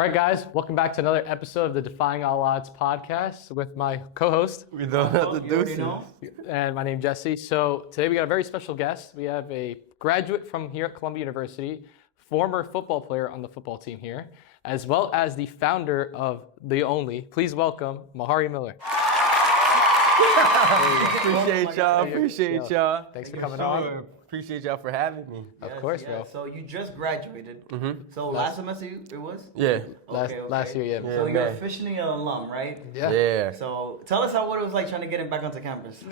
All right, guys, welcome back to another episode of the Defying All Odds Podcast with my co-host. We don't have to do And my name's Jesse. So today we got a very special guest. We have a graduate from here at Columbia University, former football player on the football team here, as well as the founder of The Only. Please welcome Mahari Miller. Appreciate y'all. Thanks for coming on. Appreciate y'all for having me. Of course, bro. So you just graduated. Mm-hmm. So last semester it was? Yeah. Last year, yeah. So you're officially an alum, right? Yeah. So tell us what it was like trying to get him back onto campus.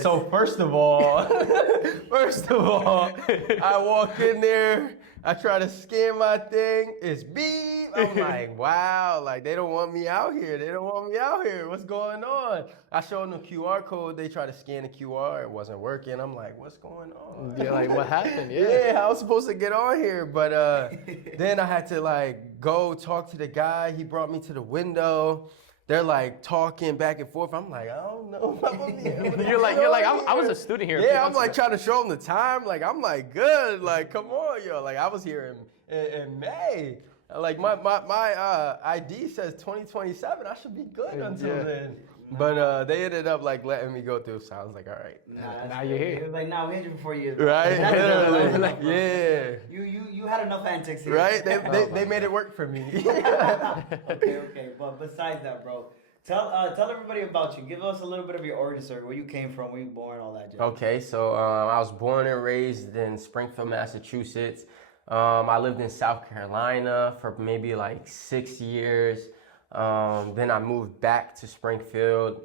So first of all, I walk in there, I try to scan my thing, it's beep. I'm like, wow, like they don't want me out here. What's going on? I show them the QR code. They try to scan the QR. It wasn't working. I'm like, what's going on? You're like, what happened? Yeah, I was supposed to get on here. But then I had to like go talk to the guy. He brought me to the window. They're like talking back and forth. I'm like, I don't know. You're like, I was a student here. Yeah, I'm like trying to show them the time. Like, I'm like, good. Like, come on, yo. Like, I was here in May. Like, my ID says 2027. I should be good until then. But they ended up like letting me go through. So I was like, all right. Now you're here. He was like, nah, we had you for 4 years. Right? Yeah. You had enough antics here. Right? They made it work for me. Okay. But besides that, bro, tell everybody about you. Give us a little bit of your origin story, where you came from, where you born, all that jazz. Okay, so I was born and raised in Springfield, Massachusetts. I lived in South Carolina for maybe like 6 years. Then I moved back to Springfield.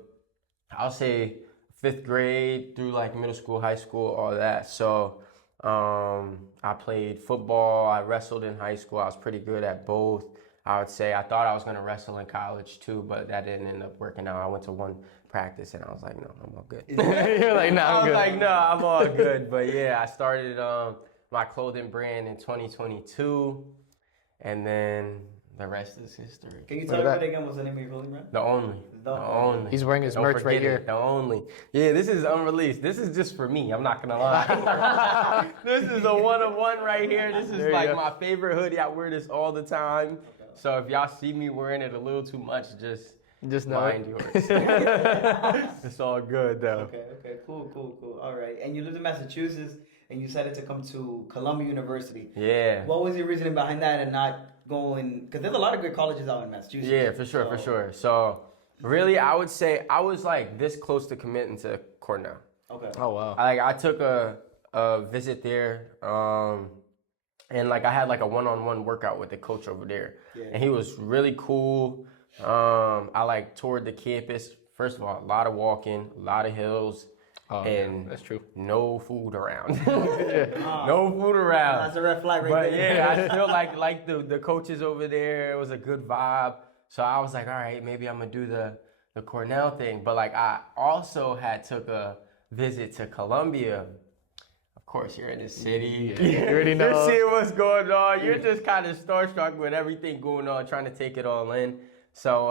I'll say 5th grade through like middle school, high school, all that. So I played football. I wrestled in high school. I was pretty good at both. I would say I thought I was going to wrestle in college too, but that didn't end up working out. I went to one practice and I was like, no, I'm all good. You're like, no, I'm good. I was like, no, I'm all good. But yeah, I started my clothing brand in 2022, and then the rest is history. Can you tell everybody again what's the name of your clothing brand? The Only. He's wearing his merch right here. The Only. Yeah, this is unreleased. This is just for me. I'm not gonna lie. This is a one-of-one right here. This is like my favorite hoodie. I wear this all the time. So if y'all see me wearing it a little too much, just mind yours. It's all good though. Okay, cool. All right, and you lived in Massachusetts, and you decided to come to Columbia University. Yeah. What was your reasoning behind that, and not going? Because there's a lot of good colleges out in Massachusetts. Yeah, for sure. So really, I would say I was like this close to committing to Cornell. Okay. Oh wow. I took a visit there. And like I had like a one-on-one workout with the coach over there, and he was really cool. I like toured the campus. First of all, a lot of walking, a lot of hills, and that's true. No food around. No food around. That's a red flag right but there. Yeah, I still like the coaches over there. It was a good vibe. So I was like, all right, maybe I'm gonna do the Cornell thing. But like I also took a visit to Columbia. Of course, you're in the city. You already know. You're seeing what's going on. You're just kind of starstruck with everything going on, trying to take it all in. So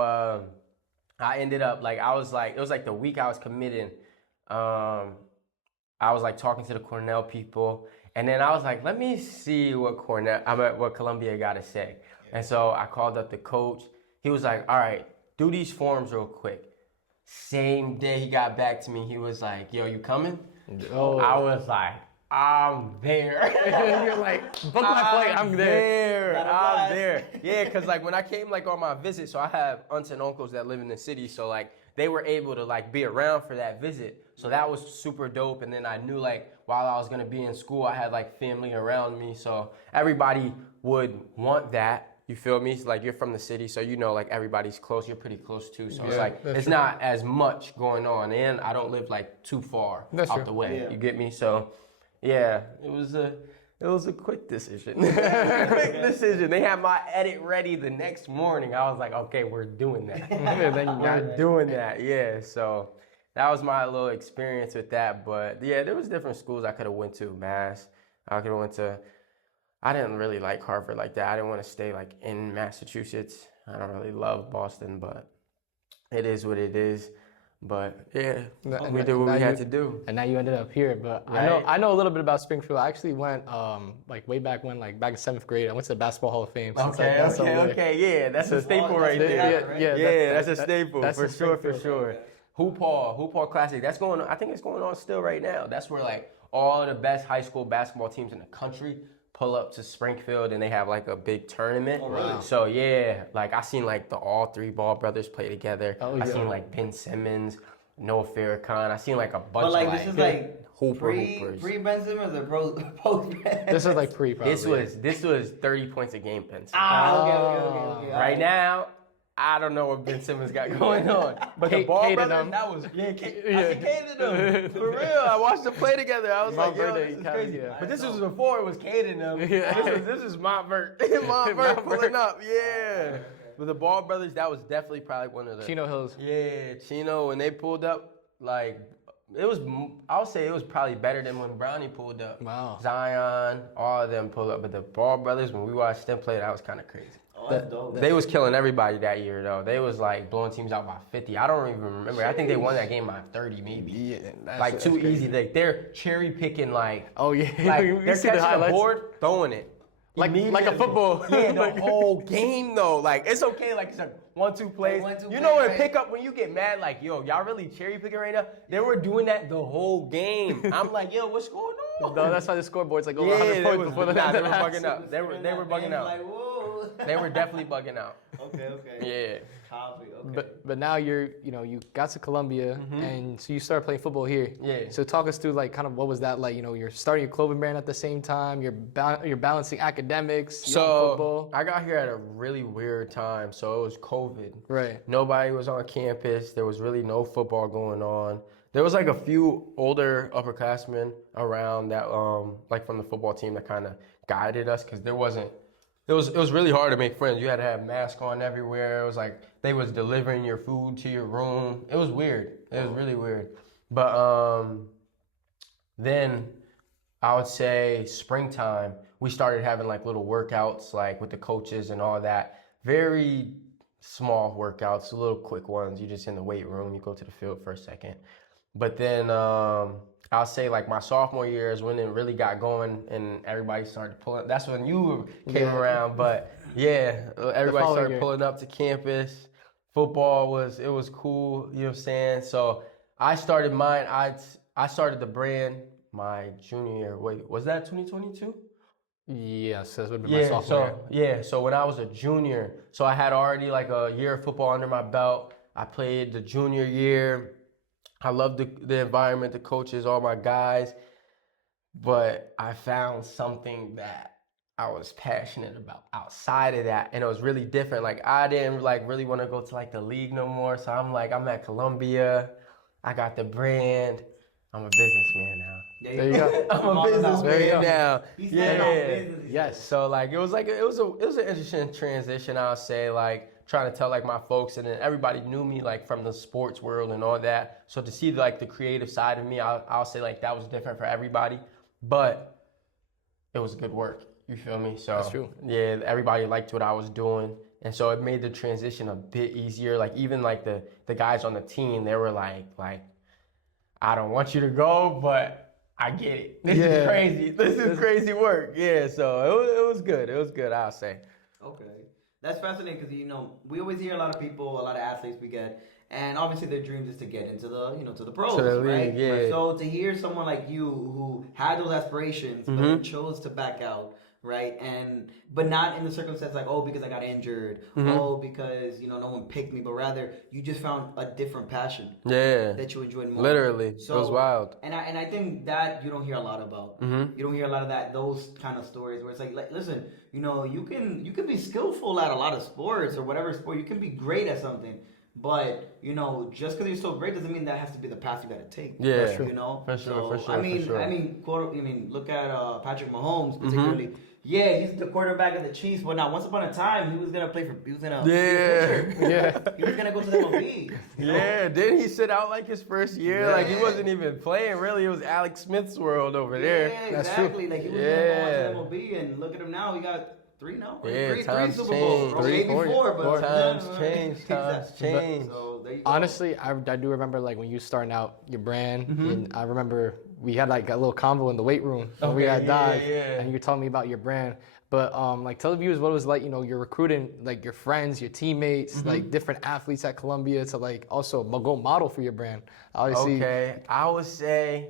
I ended up it was like the week I was committing. I was like talking to the Cornell people, and then I was like, let me see what Columbia got to say. And so I called up the coach. He was like, all right, do these forms real quick. Same day he got back to me, he was like, yo, you coming? Oh. I was like, I'm there. You're like, book my flight, I'm there. I'm there. Yeah, because like when I came like on my visit, so I have aunts and uncles that live in the city, so like they were able to like be around for that visit. So that was super dope. And then I knew like while I was gonna be in school, I had like family around me. So everybody would want that. You feel me? So, like you're from the city, so you know like everybody's close. You're pretty close too. So it's like it's not as much going on. And I don't live like too far out the way. Yeah. You get me? So yeah, it was a quick decision. Quick decision. They had my edit ready the next morning. I was like, okay, we're doing that. We're doing that. Yeah. So that was my little experience with that. But yeah, there was different schools I could have went to. Mass. I could have went to. I didn't really like Harvard like that. I didn't want to stay like in Massachusetts. I don't really love Boston, but it is what it is. But yeah, And we did what now we had you- to do. And now you ended up here. But Right. I know a little bit about Springfield. I actually went like way back when, like back in 7th grade. I went to the Basketball Hall of Fame. since, like, that's over there. Yeah, that's a staple right that's there. it, right? Yeah, that's a staple that's for a sure, for Springfield. sure. Hoop Hall Classic. That's going on. I think it's going on still right now. That's where like all the best high school basketball teams in the country pull up to Springfield and they have like a big tournament. Oh, really? So yeah, like I seen like all three Ball brothers play together. Oh, I yeah. seen like Ben Simmons, Noah Farrakhan. I seen like a bunch But like of this is like hoopers. pre Ben Simmons or post Ben? This is like pre, probably. This was 30 points a game, Ben Simmons. Okay. Right now, I don't know what Ben Simmons got going on. But the Ball Caden brothers, them. that was, I Yeah. Caden them. For real, I watched them play together. I was Mount like, yo, Verde, this is Cal- crazy. yeah. But this was before it was Caden them. Yeah. This is Montvert. Montvert pulling up, yeah. But the Ball brothers, that was definitely probably one of the. Chino Hills. Yeah, Chino, when they pulled up, like, I would say it was probably better than when Brownie pulled up. Wow. Zion, all of them pulled up. But the Ball brothers, when we watched them play, that was kind of crazy. Oh, that's dope. They was killing everybody that year, though. They was, like, blowing teams out by 50. I don't even remember. I think they won that game by 30, maybe. Yeah, Like, too easy. They're cherry picking, like, Oh yeah, like we they're see the catching the highlights. board, throwing it. Like a Immediately. football. Yeah, the Like- whole game, though. Like, it's okay, like, it's like 1-2 plays. Like 1-2 you know, play, in right? pickup, when you get mad, like, yo, y'all really cherry picking right now? They were doing that the whole game. I'm like, yo, what's going on? No, that's why the scoreboard's like over Yeah, 100 they points was, before the nah, they were half. bugging out. They were bugging out. Like, whoa. They were definitely bugging out. Okay. Yeah. Copy. Okay. But now you got to Columbia and so you started playing football here. Yeah. So talk us through like kind of what was that like? You're starting your clothing brand at the same time. You're balancing academics, football. I got here at a really weird time. So it was COVID. Right. Nobody was on campus. There was really no football going on. There was like a few older upperclassmen around that, like from the football team that kind of guided us because there wasn't. It was really hard to make friends. You had to have masks on everywhere. It was like they was delivering your food to your room. It was weird. It was really weird. But then I would say springtime, we started having like little workouts like with the coaches and all that. Very small workouts, little quick ones. You just in the weight room, you go to the field for a second. But then I'll say like my sophomore year is when it really got going and everybody started pulling. That's when you came around. But yeah, everybody following started year. pulling up to campus. Football was cool, you know what I'm saying? So I started mine. I started the brand my junior year. Wait, was that 2022? Yes, that would be my sophomore year. So when I was a junior, so I had already like a year of football under my belt. I played the junior year. I loved the environment, the coaches, all my guys. But I found something that I was passionate about outside of that. And it was really different. Like I didn't like really want to go to like the league no more. So I'm at Columbia. I got the brand. I'm a businessman now. There you go. I'm a businessman now. He's standing on business. Yes. So like it was an interesting transition, I'll say, like trying to tell like my folks, and then everybody knew me like from the sports world and all that. So to see like the creative side of me, I'll say like that was different for everybody, but it was good work. You feel me? So That's true. Yeah, everybody liked what I was doing, and so it made the transition a bit easier. Like even like the guys on the team, they were like I don't want you to go, but I get it. This is crazy. This is crazy work. Yeah, so it was good. It was good, I'll say. Okay. That's fascinating because, we always hear a lot of people, a lot of athletes we get, and obviously their dreams is to get into the, to the pros, To the right? league, yeah. So to hear someone like you who had those aspirations, but then chose to back out, right? But not in the circumstance like, oh, because I got injured, oh, because, no one picked me, but rather you just found a different passion Yeah. that you enjoyed more. Literally. It was wild. And I think that you don't hear a lot about. You don't hear a lot of those kind of stories where it's like listen, you can be skillful at a lot of sports or whatever sport. You can be great at something, but just because you're so great doesn't mean that has to be the path you got to take. Yeah. That's true. For sure, for I mean, sure. look at Patrick Mahomes particularly. Yeah, he's the quarterback of the Chiefs, but now once upon a time he was gonna play for. He was gonna. Yeah. He was gonna go to the MLB. Yeah, didn't he sit out like his first year? Like he wasn't even playing really. It was Alex Smith's world over there. Yeah, That's true. exactly. Like he was gonna go to the MLB, and look at him now. He got 3 now? Yeah, three times Super Bowls, change. bro. Three, Maybe four, 4, but Times change, times change. So there you go. Honestly, I do remember like when you starting out your brand, Mm-hmm. and I remember we had like a little convo in the weight room when we Okay, had dive, yeah. and you were telling me about your brand. But like, tell the viewers what it was like. You know, you're recruiting like your friends, your teammates, Mm-hmm. like different athletes at Columbia to like also go model for your brand. Obviously, Okay, I would say,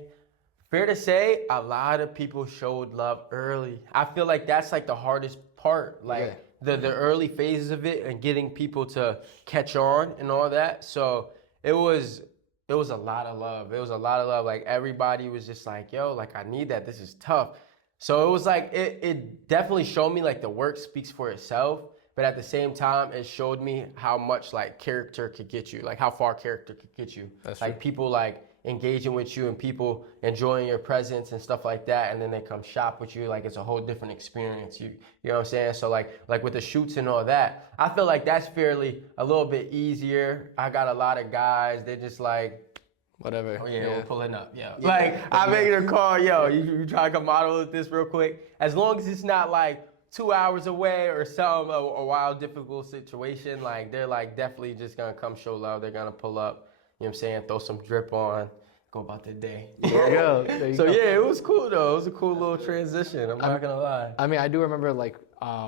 fair to say, a lot of people showed love early. I feel like that's like the hardest part, like the early phases of it and getting people to catch on and all that. So it was a lot of love. It was a lot of love. Like everybody was just like, yo, like I need that. This is tough. So it was like, it definitely showed me like the work speaks for itself. But at the same time, it showed me how much like character could get you, like how far character could get you. That's like true. people like engaging with you and people enjoying your presence and stuff like that, and then they come shop with you, like it's a whole different experience. You know what I'm saying? So like with the shoots and all that, I feel like that's fairly a little bit easier. I got a lot of guys, they're just like, whatever. oh yeah, we're pulling up, Like I make it a call, yo, you try to come model with this real quick. As long as it's not like 2 hours away or some a wild difficult situation, like they're like definitely just gonna come show love. They're gonna pull up, you know what I'm saying, throw some drip on, go about their day. There you go. There you So go. yeah, it was cool though. It was a cool little transition. I'm not gonna lie. I mean, I do remember like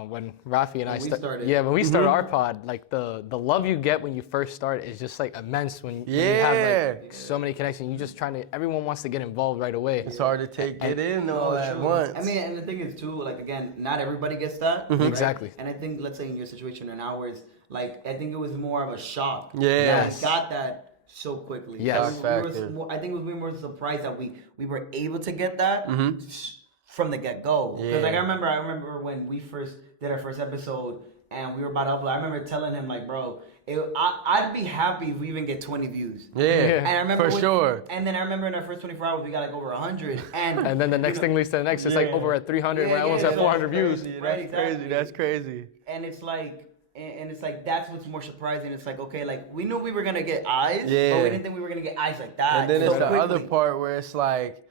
when Rafi and I started. when we started our pod, like the love you get when you first start is just like immense when you have like so many connections. You just trying to, everyone wants to get involved right away. It's hard to take it in all No, at true. once. I mean, and the thing is too, like again, not everybody gets that. Mm-hmm. Right? Exactly. And I think, let's say in your situation right now, where it's like, I think it was more of a shock. Yes. I got that so quickly. Yes. We Factor. I think it was way more surprised that we were able to get that from the get go. Because Yeah. like I remember when we first did our first episode and we were about to upload. I remember telling him like, bro, I'd be happy if we even get 20 views. Yeah, And I remember for sure. And then I remember in our first 24 hours we got like over 100. And then the next thing leads to the next. It's like over at 300. We're almost at 400 views. Right, exactly. That's crazy. And it's like, that's what's more surprising. It's like, okay, like we knew we were gonna get eyes, but Yeah. we didn't think we were gonna get eyes like that. And then so it's the quickly. other part where it's like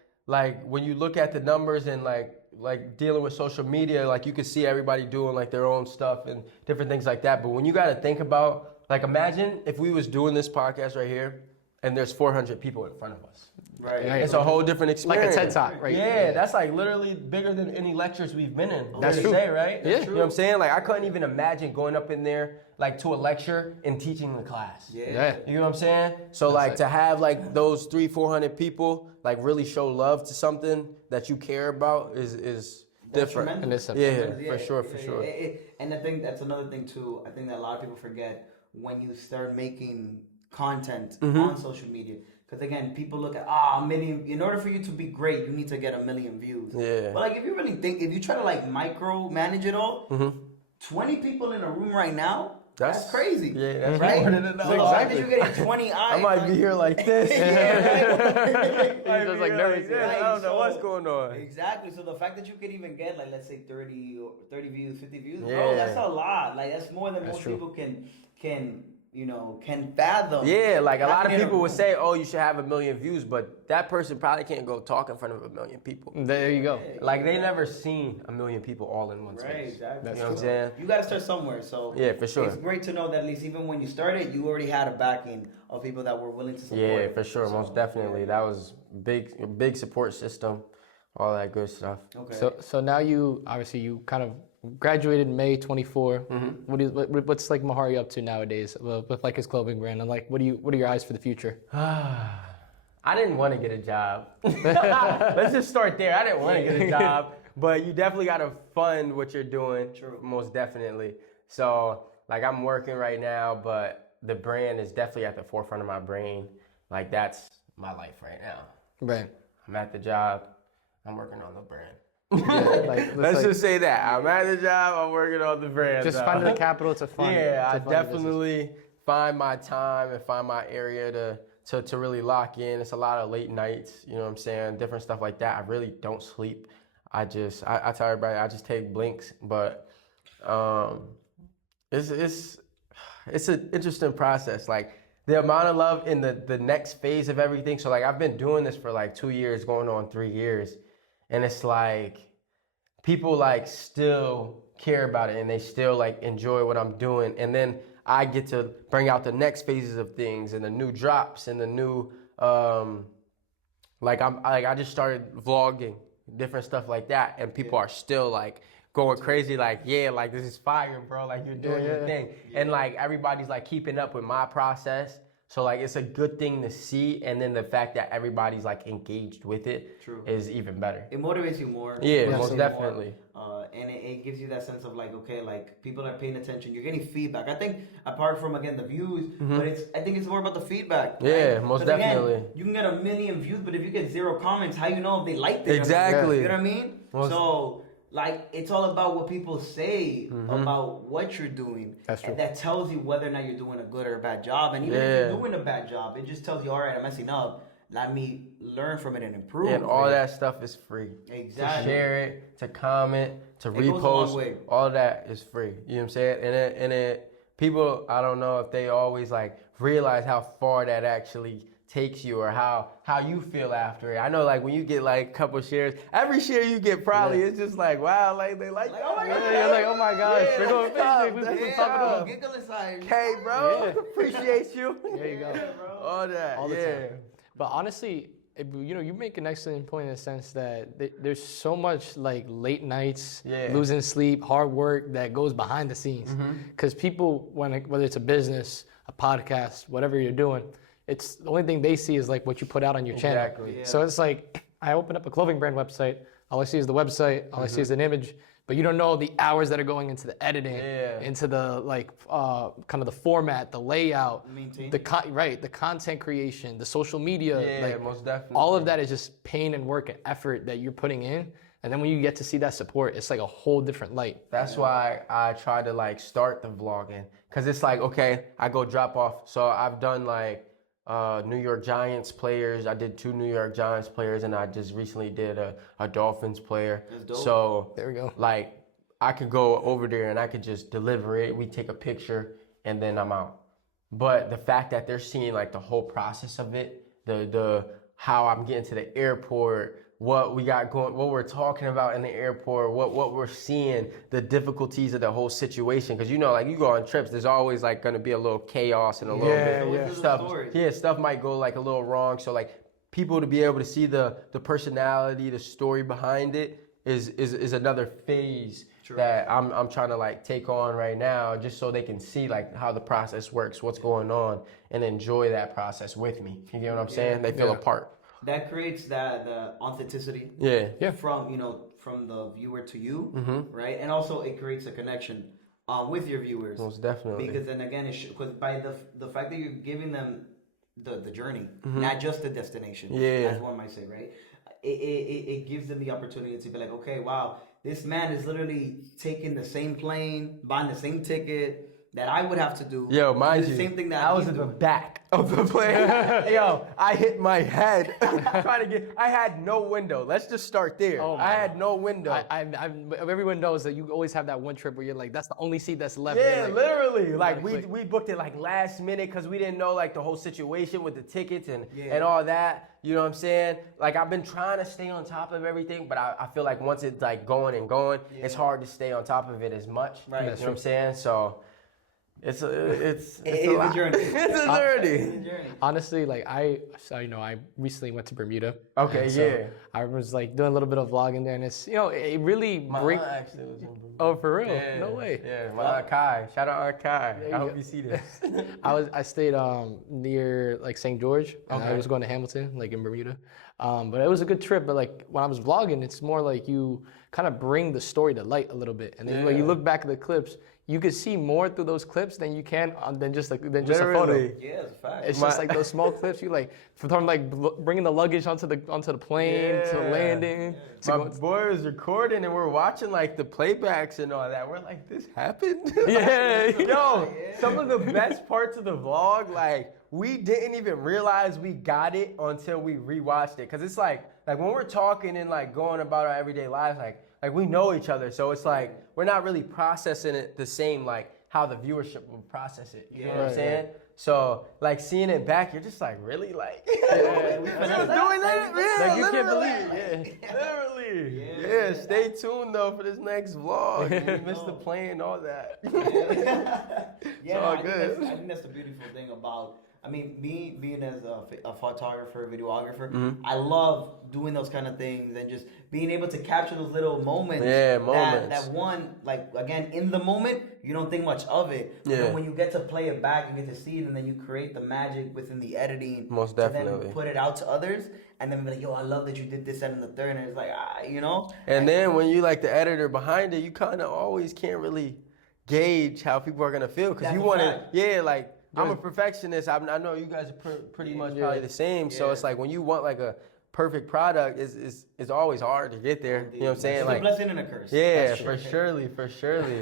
when you look at the numbers and like dealing with social media, like you can see everybody doing like their own stuff and different things like that. But when you got to think about, like, imagine if we was doing this podcast right here and there's 400 people in front of us. Right. Yeah, It's a whole different Like experience. a TED Talk, right? Yeah, that's like literally bigger than any lectures we've been in. That's Fair to true. say, right? Yeah. You know what I'm saying? Like I couldn't even imagine going up in there like to a lecture and teaching the class. Yeah. You know what I'm saying? So like to have like those 300-400 people like really show love to something that you care about is different. tremendous. And it's Yeah, for sure. And I think that's another thing too. I think that a lot of people forget when you start making content on social media. Because again, people look at a million. In order for you to be great, you need to get 1 million views. Yeah. But like, if you really think, if you try to like micromanage it all, 20 people in a room right now. That's crazy. Yeah, that's right. more than enough. So the fact that you're getting 20 eyes, I might be here like this. You're just like nervous. I don't know what's going on. Exactly. So the fact that you could even get like, let's say 30 views, 50 views, Yeah. bro, that's a lot. Like that's more than most true. people can fathom. Yeah, like a Not lot to of get people a- would say, oh, you should have 1 million views, but that person probably can't go talk in front of 1 million people. There you go. Like they never seen 1 million people all in one Right, space. exactly. You know what I'm saying? You got to start somewhere. So Yeah, for sure. It's great to know that at least even when you started, you already had a backing of people that were willing to support. Yeah, for sure, So, most definitely. That was a big support system, all that good stuff. Okay. So now you kind of graduated May 24. What's like Mahari up to nowadays with like his clothing brand, and like what are your eyes for the future? I didn't want to get a job. Let's just start there. I didn't want to get a job, but you definitely got to fund what you're doing. True. Most definitely. So, like, I'm working right now, but the brand is definitely at the forefront of my brain. Like, that's my life right now. Right. I'm at the job. I'm working on the brand. Let's just say that. I'm at the job. I'm working on the brand. just find the capital to fund. Yeah, I to fund the business. definitely find my time and find my area to really lock in. It's a lot of late nights, you know what I'm saying? Different stuff like that. I really don't sleep. I tell everybody I just take blinks, but it's an interesting process. Like the amount of love in the next phase of everything. So like I've been doing this for like 2 years, going on 3 years, and it's like people like still care about it and they still like enjoy what I'm doing. And then I get to bring out the next phases of things and the new drops and the new, I just started vlogging, different stuff like that. And people are still like going crazy, like, yeah, like this is fire, bro. Like you're doing your thing. Yeah. And like everybody's like keeping up with my process. So like it's a good thing to see, and then the fact that everybody's like engaged with it is even better. It motivates you more. Yeah, most definitely. And it gives you that sense of like, okay, like people are paying attention. You're getting feedback. I think apart from again the views, but I think it's more about the feedback. Yeah, right? most definitely. Again, you can get 1 million views, but if you get 0 comments, how you know if they liked it? Exactly. You know what I mean? So. Like, it's all about what people say about what you're doing. That's true. And that tells you whether or not you're doing a good or a bad job. And even if you're doing a bad job, it just tells you, all right, I'm messing up. Let me learn from it and improve. And all that stuff is free. Exactly. To share it, to comment, to repost, all that is free. You know what I'm saying? And it people, I don't know if they always like realize how far that actually takes you or how you feel after it. I know like when you get like a couple shares, every share you get probably it's just like, wow, like they like oh my god. You're like, oh my gosh, we're going Facebook. Giggle inside. Okay, bro. Appreciate you. There you go. All that. All the time. But honestly, you make an excellent point in the sense that there's so much like late nights, losing sleep, hard work that goes behind the scenes. Because people, whether it's a business, a podcast, whatever you're doing, it's the only thing they see is like what you put out on your channel. Exactly. Yeah. So it's like I open up a clothing brand website. All I see is the website. All I see is an image. But you don't know the hours that are going into the editing, into the like kind of the format, the layout, the content creation, the social media. Yeah, like, most definitely. All of that is just pain and work and effort that you're putting in. And then when you get to see that support, it's like a whole different light. That's why I try to like start the vlogging. Cause it's like, okay, I go drop off. So I've done like New York Giants players. I did 2 New York Giants players, and I just recently did a Dolphins player. So there we go. Like I could go over there and I could just deliver it. We take a picture and then I'm out. But the fact that they're seeing like the whole process of it, the how I'm getting to the airport, what we got going, what we're talking about in the airport, what we're seeing, the difficulties of the whole situation. Because like you go on trips, there's always like going to be a little chaos and a little bit stuff. Yeah, stuff might go like a little wrong. So like people to be able to see the personality, the story behind it is another phase that I'm trying to like take on right now, just so they can see like how the process works, what's going on, and enjoy that process with me. You get what I'm saying? They feel a part. That creates the authenticity. From the viewer to you, right? And also it creates a connection with your viewers. Most definitely. Because then again, because by the fact that you're giving them the journey, not just the destination, as one might say, right? It gives them the opportunity to be like, okay, wow, this man is literally taking the same plane, buying the same ticket that I would have to do. Yo, mind the you, same thing that I was in the back of the plane. Yo, I hit my head trying to I had no window. Let's just start there. I had no window. Everyone knows that you always have that one trip where you're like, that's the only seat that's left. Yeah, literally. Like we booked it like last minute because we didn't know like the whole situation with the tickets and all that. You know what I'm saying? Like I've been trying to stay on top of everything, but I feel like once it's like going, it's hard to stay on top of it as much. Right. You know what I'm saying? So it's a journey. It's a journey. Honestly, like I recently went to Bermuda. Okay, so I was like doing a little bit of vlogging there, and it's it really brings. Actually was in Bermuda. Oh, for real? Yeah, no way. Yeah, my Aunt Kai. Shout out Aunt Kai. I hope you see this. I stayed near like St. George, and I was going to Hamilton, like in Bermuda. But it was a good trip. But like when I was vlogging, it's more like you kind of bring the story to light a little bit, and then when you look back at the clips, you can see more through those clips than you can than just a photo. Yeah, it's a fact. It's just like those small clips. You like from like bringing the luggage onto the plane to landing. My boy was recording and we're watching like the playbacks and all that. We're like, this happened? Yo, some of the best parts of the vlog, like we didn't even realize we got it until we rewatched it. Cause it's like when we're talking and like going about our everyday lives, like we know each other. So it's like we're not really processing it the same like how the viewership will process it. You know what Yeah. I'm saying? So, like, seeing it back, you're just like, really? Like, Yeah, we was doing that? Yeah, Like, you can't literally. believe it. Literally. Yeah. Yeah, stay tuned, though, for this next vlog. You missed the plane, all that. Yeah, all I think good. I think that's the beautiful thing about. I mean, me being as a photographer, videographer, Mm-hmm. I love doing those kind of things and just being able to capture those little moments. Yeah, That, moments. that one, like, again, in the moment, you don't think much of it. But Yeah. then when you get to play it back, you get to see it, and then you create the magic within the editing. Most To definitely. then put it out to others, and then be like, yo, I love that you did this, that, and the third. And it's like, you know? And then when you like the editor behind it, you kind of always can't really gauge how people are gonna feel because That's you a want to. fact. Yeah, like I'm a perfectionist. I know you guys are pretty much probably the same. So Yeah. it's like when you want like a perfect product, it's always hard to get there. You know what I'm saying? It's Like, a blessing and a curse. yeah, That's for true. surely.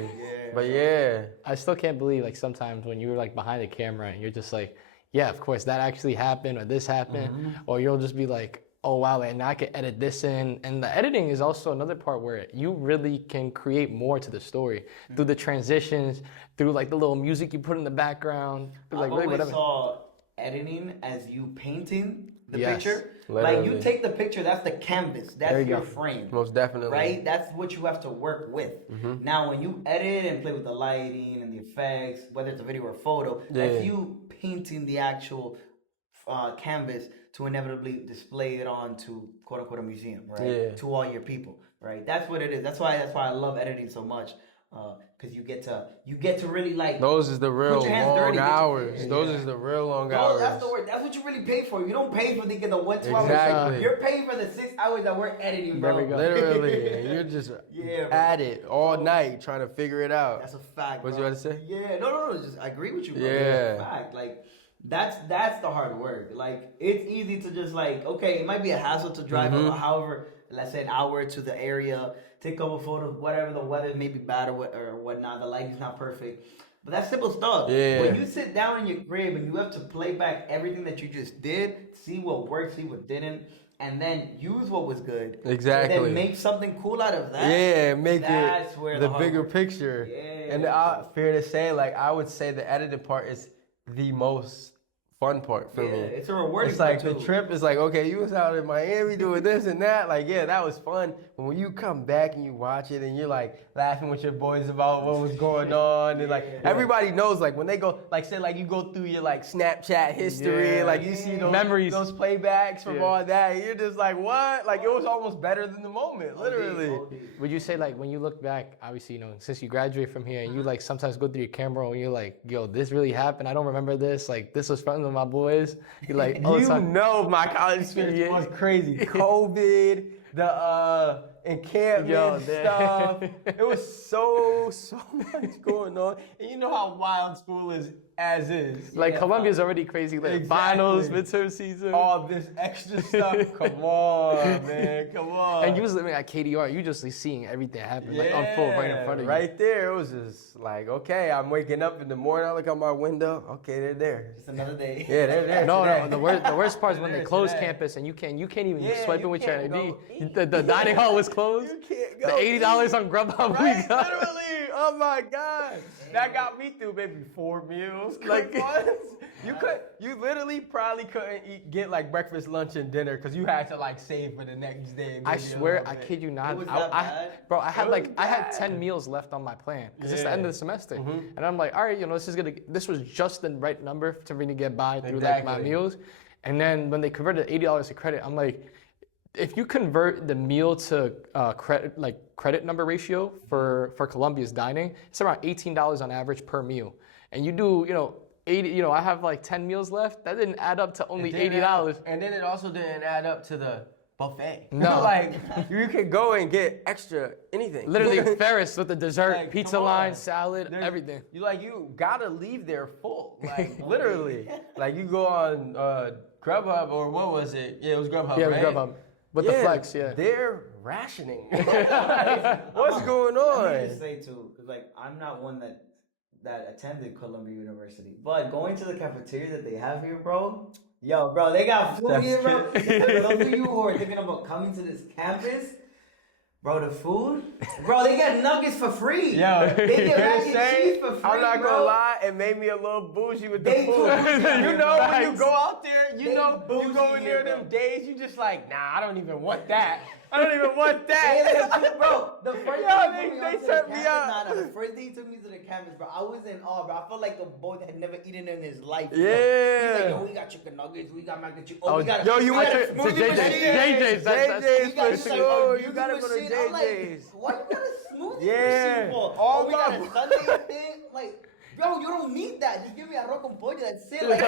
Yeah. But yeah, I still can't believe like sometimes when you're like behind the camera and you're just like, yeah, of course that actually happened or this happened, or you'll just be like, oh wow, and now I can edit this in. And the editing is also another part where you really can create more to the story through the transitions, through like the little music you put in the background, through, like I've really always whatever. saw editing as you painting the Yes. picture. Like you Literally. take the picture, that's the canvas, There that's you your go. frame. most definitely. Right? That's what you have to work with. Mm-hmm. Now, when you edit and play with the lighting and the effects, whether it's a video or photo, Yeah. that's you painting the actual canvas to inevitably display it on to quote unquote a museum, right? Yeah. To all your people, right? That's what it is. That's why I love editing so much, because you get to really like. Those is the real your hands long dirty, get your- hours. yeah. Those is the real long No, hours. that's the word. That's what you really pay for. You don't pay for the 1 2 hours. Exactly. You're paying for the 6 hours that we're editing, bro. There we go. Literally, and you're just Yeah, bro. at it all night trying to figure it out. That's a fact. What bro. you about to say? Yeah, no. Just I agree with you, bro. Yeah. That's a fact. Like that's the hard work. Like it's easy to just like okay, it might be a hassle to drive however, let's say an hour to the area, take a couple photos, whatever the weather may be bad or whatnot. The lighting's not perfect. But that's simple stuff. Yeah. When you sit down in your crib and you have to play back everything that you just did, see what worked, see what didn't, and then use what was good. Exactly. And then make something cool out of that. Yeah, make That's it where the the hard bigger work- picture. Yeah. And fair to say, like I would say the editing part is the most fun part for Yeah, me. it's a rewarding It's like part, the too. trip is like, okay, you was out in Miami doing this and that. Like, yeah, that was fun. But when you come back and you watch it and you're like laughing with your boys about what was going on. And like everybody knows like when they go, like say like you go through your like Snapchat history, Yeah. like you see those Memories. those playbacks from Yeah. all that. And you're just like, what? Like it was almost better than the moment, literally. Would you say like when you look back, obviously, you know, since you graduate from here and you like sometimes go through your camera and you're like, yo, this really happened. I don't remember this. Like this was fun with my boys. You're like, oh, You know my college experience Yeah. was crazy. COVID, the encampment Yo, damn. stuff. It was so much going on. And you know how wild school is as is. like Columbia's already crazy. Like Exactly. finals, midterm season. All this extra stuff. Come on, man. Come on. And you was living at KDR, you just like seeing everything happen like unfold right in front of you. Right there. It was just like, okay, I'm waking up in the morning. I look out my window. Okay, they're there. It's another day. Yeah, they're there. No, today. the worst part is when they There close today. campus and you can't even Yeah, swipe you in with your can't ID. go eat. The dining hall was closed. You can't The go $80 eat. on Grubhub Right, we got. literally. Oh my God. That got me through maybe 4 meals. Like you literally probably couldn't get like breakfast, lunch, and dinner because you had to like save for the next day. I maybe a swear, little I bit. kid you not. It was that bad? Bro, I had It was I had bad. 10 meals left on my plan because it's the Yeah. end of the semester, and I'm like, all right, you know, this was just the right number for me to get by through like my Exactly. meals, and then when they converted $80 to credit, I'm like, if you convert the meal to credit number ratio for Columbia's dining, it's around $18 on average per meal, and you do, you know. 80, you know, I have like 10 meals left. That didn't add up to only It didn't $80. And then it also didn't add up to the buffet. No. Like you could go and get extra anything. Literally Ferris with the dessert, Like, pizza come line, on. salad, There's- everything. You gotta leave there full. Like literally. Like you go on Grubhub or what was it? Yeah, it was Grubhub. Yeah, right? with Grubhub. With the flex, yeah. They're rationing. Like, what's going Let me on? just say too, 'cause, like I'm not one that attended Columbia University, but going to the cafeteria that they have here, bro. Yo, bro, they got food That's here, bro. true. For those of you who are thinking about coming to this campus, Bro, the food? Bro, they get nuggets for free. Yo, They get mac and insane. cheese for free, I'm not bro. gonna lie, it made me a little bougie with the They food. too bougie. You know, when you Facts. go out there, you They know, you bougie go in there here, bro. them days, you just like, nah, I don't even want that. I don't even want They that. let you- bro, the first Yo, day they he took me set onto me the up. campus, the first day he took me to the campus, bro, I was in awe, bro. I felt like a boy that had never eaten in his life. bro. He's Yeah. like, yo, we got chicken nuggets, we got mac and cheese. Oh, We got yo, you we went got a to smoothie JJ's. machine. JJ's, that's- JJ's We got- for he's like, sure. oh, You gotta go to machine. I'm like, JJ's. why you got a smoothie Yeah. machine for? All Oh, we got my- a Sunday thing. Like, bro, you don't need that. Just give me arroz con pollo. That's it. Like,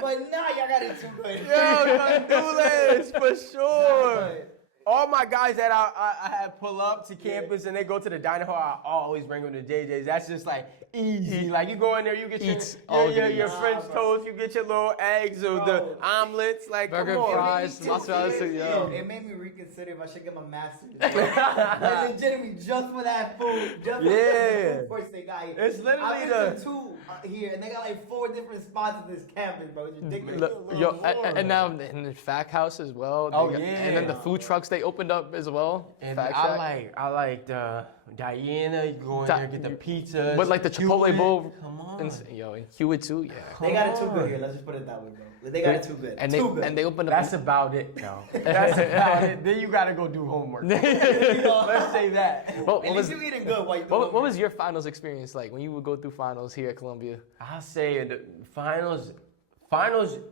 but nah, y'all got it too good. Yo, Honduras, for sure. but- All my guys that I had pull up to campus and they go to the diner hall, I always bring them to JJ's. That's just like easy. Like you go in there, you get Eats all your day. French toast, you get your little eggs or the Bro. omelets. Like Burger come on. fries. mozzarella stick, yo. It made me reconsider if I should get my master's. Like, legitimately, just for that food. Just for Yeah. the food course they got here. It's literally I've been to two here, and they got like 4 different spots in this campus, bro. It's ridiculous. Look, yo, and now in the Fact House as well. Oh, and then yeah. the food trucks they opened up as well. And Fact Shack. I like Diana. You go in there, get the pizzas. But like the Chipotle Hewitt, bowl. Come on. And Hewitt too, yeah. They got it too good here. Let's just put it that way, bro. They got it too good. And too good. they opened up. That's about it, though. That's about it. Then you gotta go do homework. Let's say that. what At was least you eating good while you what was your finals experience like when you would go through finals here at Columbia? I'll say the finals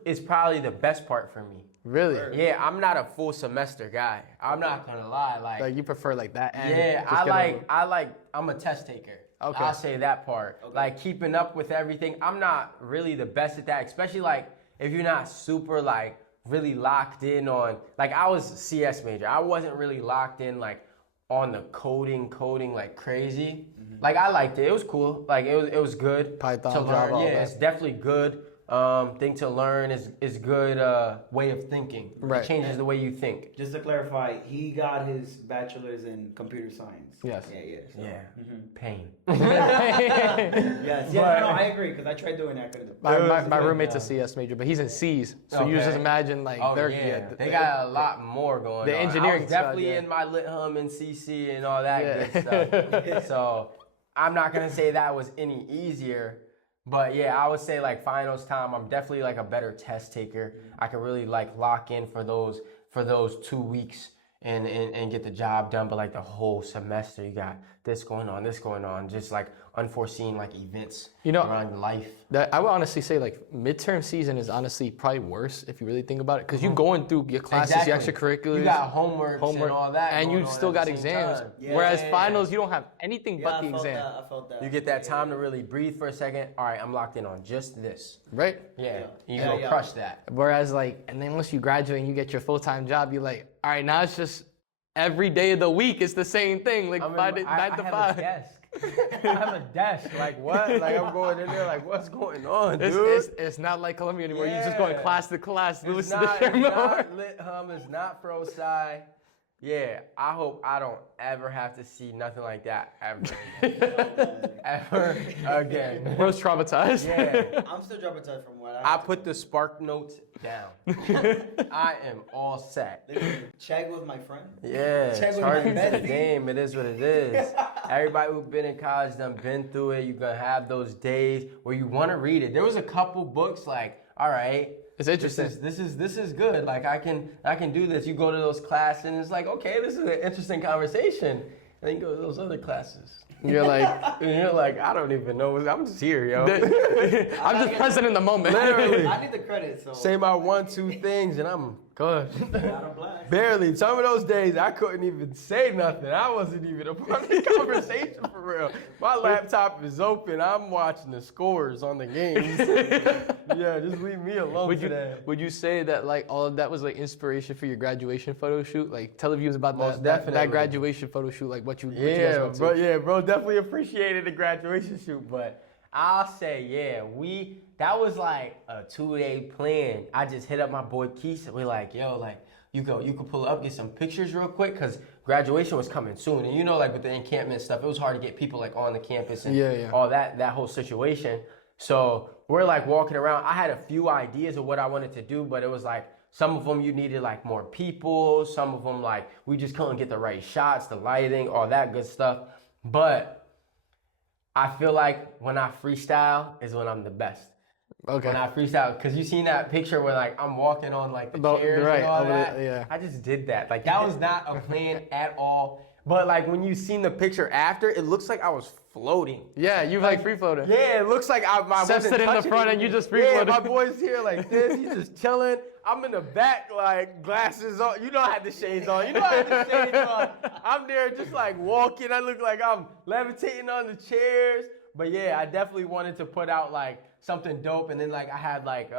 is probably the best part for me. Really? Yeah, I'm not a full semester guy. I'm not gonna lie. Like you prefer like that? And Yeah, just get over- I'm a test taker. Okay. I'll say that part. Okay. Like keeping up with everything. I'm not really the best at that, especially like if you're not super like really locked in on, like I was a CS major. I wasn't really locked in like on the coding like crazy. Like I liked it. It was cool. Like it was good. Python, to learn. Java, all Yeah, that. it's definitely good. Thing to learn is good way of thinking. Right. It changes the way you think. Just to clarify, he got his bachelor's in computer science. Yes. Yeah. So. Yeah. Pain. Yes. Yeah. But- No, I agree because I tried doing that. Couldn't do it. My It was roommate's a good. CS major, but he's in C's. So you just Okay. imagine like Oh they're yeah, they got a lot more going the on. engineering I was definitely side, yeah. in my lit hum and CC and all that Yeah. good stuff. So I'm not gonna say that was any easier, but yeah, I would say like finals time, I'm definitely like a better test taker. I can really like lock in for those 2 weeks and get the job done. But like the whole semester, you got this going on, just like unforeseen like events around life. That I would honestly say like midterm season is honestly probably worse if you really think about it because you're going through your classes, your extracurriculars, You got homework and all that, and going you on still at got the same exams. time. Whereas Yeah. finals, you don't have anything Yeah, but the I felt exam, that. I felt that. You get that time to really breathe for a second. All right, I'm locked in on just this. right? Yeah, you Yeah, go yeah. crush that. Whereas like, and then once you graduate and you get your full time job, you're like, all right, now it's just every day of the week it's the same thing, like I mean, 9 to I 5. have a desk. I have a desk. Like what? Like I'm going in there. Like what's going on, dude? It's not like Columbia anymore. You're just going Yeah. class to class. It's Listen not, to it's your not lit hum. It's not fro sci. Yeah, I hope I don't ever have to see nothing like that ever again. Bro's traumatized. Yeah. I'm still traumatized from what I put the spark notes down. I am all set. Chag was my friend. Yeah, Check with charging my to the bestie. game. It is what it is. Everybody who's been in college done been through it. You're gonna have those days where you want to read it. There was a couple books like, all right, It's interesting. This is good. Like I can do this. You go to those classes and it's like, okay, this is an interesting conversation. And then you go to those other classes. You're like, And you're like, I don't even know. I'm just here, yo. I'm just present in the moment. Literally. I need the credit, so. Say my 1-2 things and I'm good. Not a blast. Barely. Some of those days I couldn't even say nothing. I wasn't even a part of the conversation for real. My laptop is open. I'm watching the scores on the games. Yeah, just leave me alone today. Would you say that like all of that was like inspiration for your graduation photo shoot? Like tell the viewers about Most that definitely. graduation photo shoot, like what you guys Yeah, went to. bro, definitely appreciated the graduation shoot, but I'll say, yeah, that was like a 2-day plan. I just hit up my boy Keith and we're like, yo, like, you could pull up, get some pictures real quick, because graduation was coming soon. And you know, like with the encampment stuff, it was hard to get people like on the campus and Yeah. all that whole situation. So we're like walking around. I had a few ideas of what I wanted to do, but it was like Some of them you needed like more people. Some of them like we just couldn't get the right shots, the lighting, all that good stuff. But I feel like when I freestyle is when I'm the best. Okay. When I freestyle, because you seen that picture where like I'm walking on like the chairs right, and all over that. yeah. I just did that. Like that was not a plan at all. But like when you seen the picture after, it looks like I was floating. Yeah, you like free floated. Yeah, it looks like I Seth wasn't sit in the touching front anything. and you just free Yeah, floated. my boy's here like this. He's just chilling. I'm in the back, like glasses on. You know I had the shades on. You know I had the shades on. I'm there just like walking. I look like I'm levitating on the chairs. But yeah, I definitely wanted to put out like something dope. And then like I had like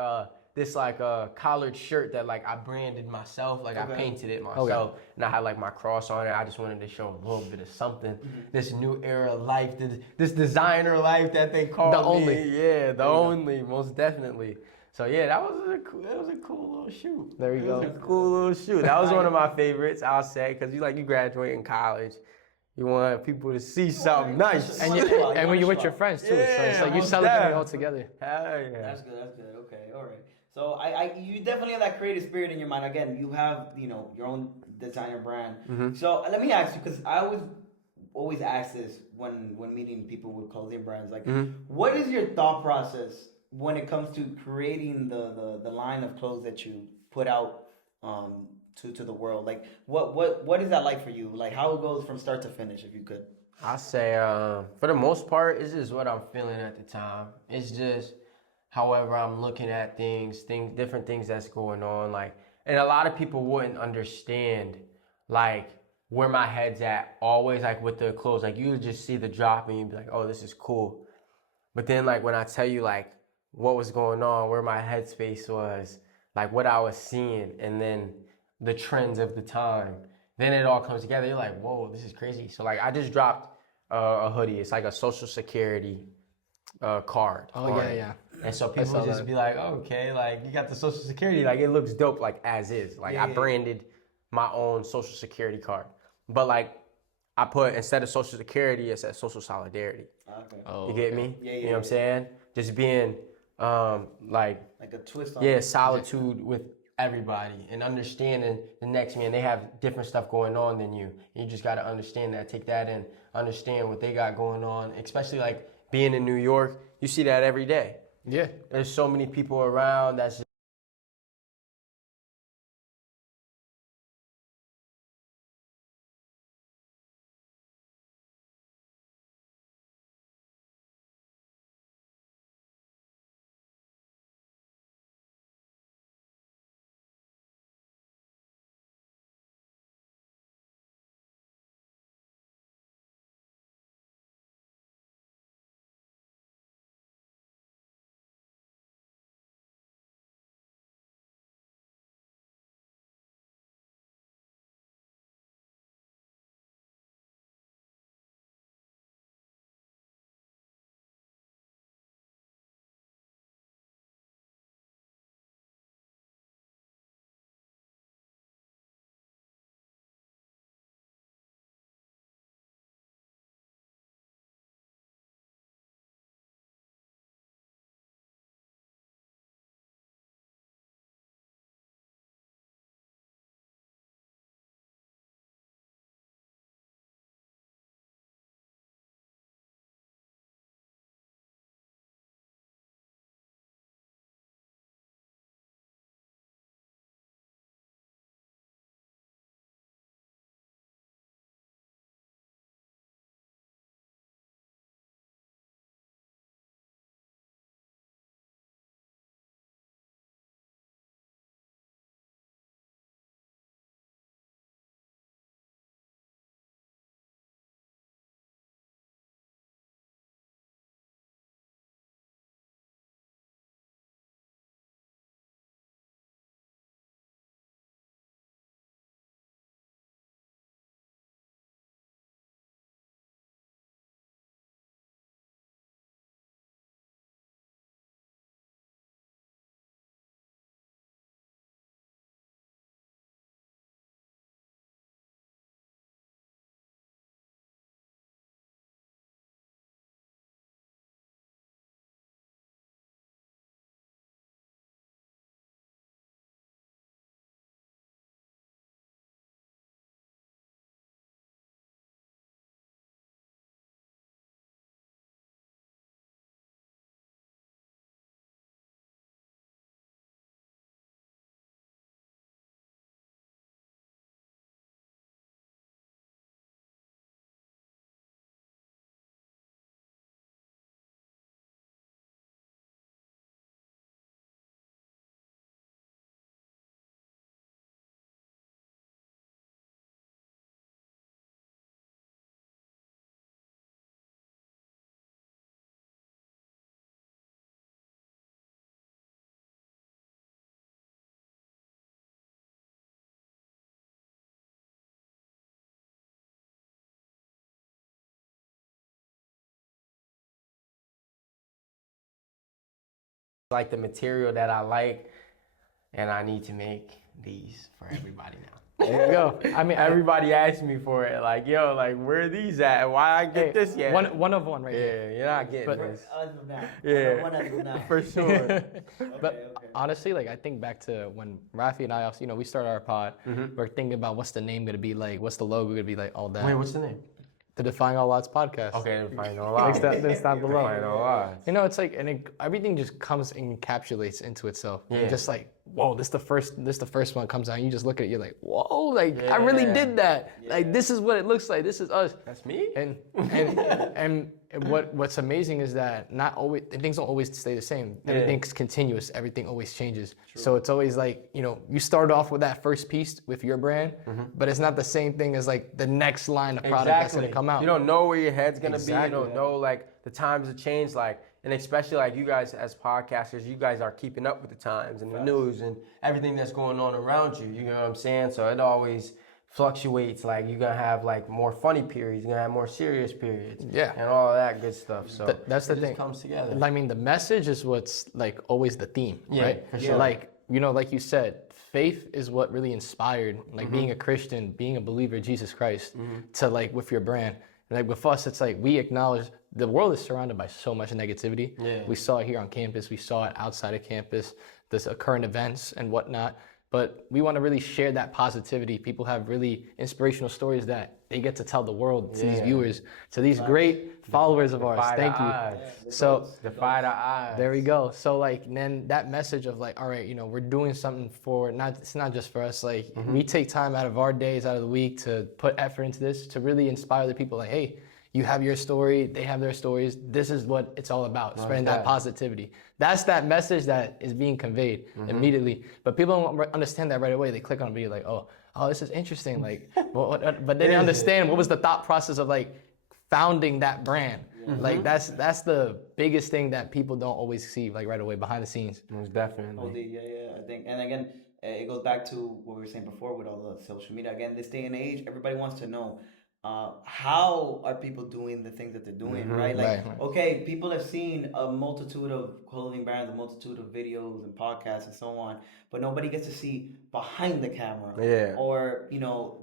this like collared shirt that like I branded myself. Like I painted it myself. And I had like my cross on it. I just wanted to show a little bit of something. This new era of life, this designer life that they call The me. only. Yeah, the only, most definitely. So yeah, that was a cool little shoot. There you go. It was a cool little shoot. That was one of my favorites, I'll say, because you graduate in college. You want people to see something nice. And when you're with your friends too, so it's like you most celebrate it all def. together. Hell yeah. That's good. Okay, all right. So you definitely have that creative spirit in your mind. Again, you have your own designer brand. So let me ask you, because I always ask this when meeting people with clothing brands. Like, what is your thought process when it comes to creating the line of clothes that you put out to the world? Like, what is that like for you? Like, how it goes from start to finish, if you could. I say, for the most part, it's just what I'm feeling at the time. It's just however I'm looking at things, different things that's going on. Like, and a lot of people wouldn't understand, like, where my head's at always, like, with the clothes. Like, you would just see the drop and you'd be like, oh, this is cool. But then, like, when I tell you, like, what was going on, where my headspace was, like, what I was seeing, and then the trends of the time, then it all comes together. You're like, whoa, this is crazy. So like I just dropped a hoodie. It's like a Social Security card. Oh yeah. And so people just be like, oh, okay, like you got the Social Security, like it looks dope, like as is. Like I branded my own Social Security card, but like I put, instead of Social Security, it says Social Solidarity. Okay. You get me? Yeah. You know what I'm saying? Just being like a twist on solitude with everybody and understanding the next man. They have different stuff going on than you. You just got to understand that, take that in, understand what they got going on, especially like being in New York. You see that every day. Yeah. There's so many people around that's like the material that I like, and I need to make these for everybody now. There you go. I mean, Everybody asks me for it, like, yo, like, where are these at? Why I get this yet? one of one right here. Yeah, you're not getting this. As of now. Yeah. One as of now. For sure. But honestly, like I think back to when Rafi and I also, we started our pod. We're thinking about what's the name gonna be like, what's the logo gonna be like, all that. Wait, what's the name? The Defying All Odds Podcast. Okay, Defying All Odds. It's down below. Defying All Odds. It's like, and everything just comes and encapsulates into itself. Yeah. And just like, whoa, this the first one that comes out. And you just look at it, you're like, whoa, like I really did that. Yeah. Like this is what it looks like. This is us. That's me. And what's amazing is that things don't always stay the same. Everything's continuous. Everything always changes. True. So it's always like, you start off with that first piece with your brand, but it's not the same thing as like the next line of product that's gonna come out. You don't know where your head's gonna be. You don't know like the times have changed. Like, and especially like you guys as podcasters, you guys are keeping up with the times and the news and everything that's going on around you. You know what I'm saying? So it always fluctuates. Like you're gonna have like more funny periods, you're gonna have more serious periods, and all of that good stuff. So that's the thing. It comes together. I mean, the message is what's like always the theme, right? For sure. Like like you said, faith is what really inspired like being a Christian, being a believer of Jesus Christ, to like with your brand. And like with us, it's like we acknowledge the world is surrounded by so much negativity. Yeah. We saw it here on campus. We saw it outside of campus. There's current events and whatnot. But we want to really share that positivity. People have really inspirational stories that they get to tell the world, to these viewers, to these great followers of ours. Thank you. So defy the odds. There we go. So like then that message of like, all right, we're doing something for it's not just for us. Like we take time out of our days, out of the week to put effort into this to really inspire the people. Like, hey, you have your story, they have their stories. This is what it's all about, spreading that positivity. That's that message that is being conveyed immediately. But people don't understand that right away. They click on a video like, oh, this is interesting. Like, but they didn't understand what was the thought process of like founding that brand. Like that's the biggest thing that people don't always see like right away behind the scenes. Most definitely. I think, and again, it goes back to what we were saying before with all the social media. Again, this day and age, everybody wants to know. How are people doing the things that they're doing, right? Like, okay, people have seen a multitude of clothing brands, a multitude of videos and podcasts and so on, but nobody gets to see behind the camera, or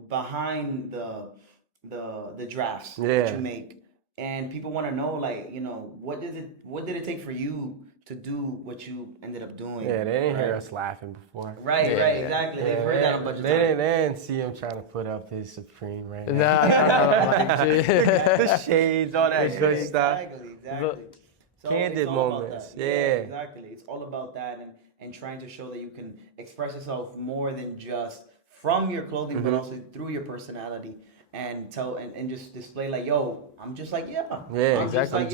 behind the drafts that you make. And people want to know, like, what did it take for you to do what you ended up doing? Yeah, they didn't hear us laughing before. Right, exactly. They've heard that a bunch of times. They didn't see him trying to put up his Supreme right now. The shades, all that good stuff. Exactly. So candid moments. Yeah, exactly. It's all about that and trying to show that you can express yourself more than just from your clothing, but also through your personality. And tell and just display like, yo, I'm just like, exactly.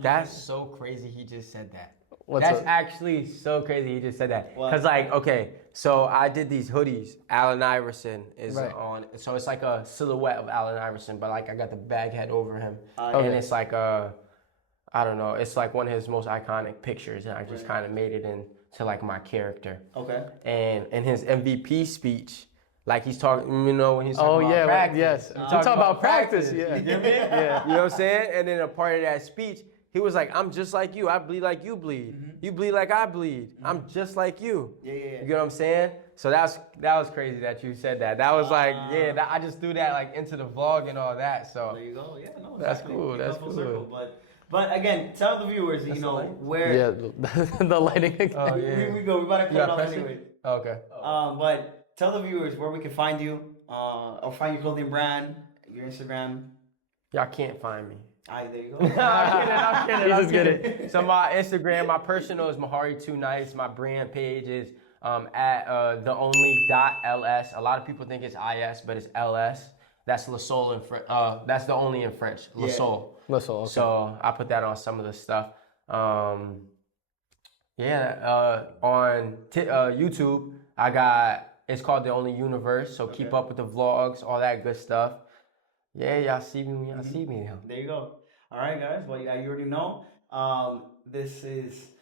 That's so crazy. He just said that. That's actually so crazy. He just said that. Cause like, okay, so I did these hoodies. Allen Iverson is on. So it's like a silhouette of Allen Iverson, but like I got the bag head over him, and it's like I don't know. It's like one of his most iconic pictures, and I just kind of made it into like my character. Okay. And in his MVP speech. Like he's talking, when he's talking about practice. Yes. He's talking about practice. Yeah. You know what I'm saying? And then a part of that speech, he was like, I'm just like you. I bleed like you bleed. You bleed like I bleed. I'm just like you. Yeah. You get what I'm saying? So that was crazy that you said that. That was like, I just threw that like into the vlog and all that. So there you go. Yeah, no, that's cool. That's cool. Circle, but again, tell the viewers, where. Yeah, the lighting. Oh yeah. We go. We're about to cut off anyway. Okay. But. Tell the viewers where we can find you, or find your clothing brand, your Instagram. Y'all can't find me. There you go. I'm kidding. So my Instagram, my personal is Mahari2Nice. My brand page is at theonly.ls. A lot of people think it's IS, but it's LS. That's Le Soul in French. That's the only in French. Le Soul. Le Soul. Okay. So I put that on some of the stuff. On YouTube, I got. It's called The Only Universe, so keep up with the vlogs, all that good stuff. Yeah, y'all see me when y'all see me now. There you go. All right, guys. Well, you already know. This is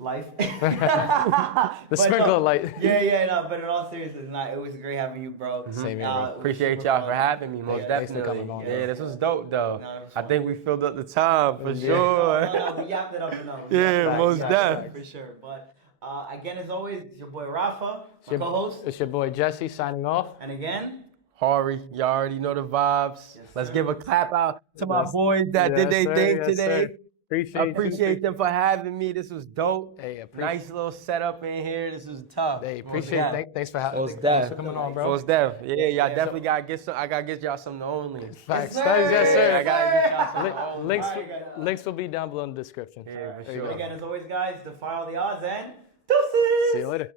life. The sprinkle of light. No, but in all seriousness, it was great having you, bro. Same here, bro. Appreciate y'all for having me, most thanks for definitely. coming on, Yeah, this was dope, though. No, it was I fun. think we filled up the time for sure. No, we yapped it up enough. Yeah, most def. For sure. But again, as always, it's your boy Rafa, my co-host. It's your boy Jesse signing off. And again, Hari, you already know the vibes. Yes, Let's sir. give a clap out to my boys that did their thing today. I appreciate them for having me. This was dope. Hey, Nice little setup in here. This was tough. Hey, thanks for having me. Most Thanks def. for coming on, bro. Most def. Yeah, y'all definitely gotta get some. I gotta get y'all some only. Facts. sir. Yes, sir. I gotta get y'all some only. Links will be down below in the description. Yeah, for There you sure. go. again, as always, guys, defy all the odds and deuces. See you later.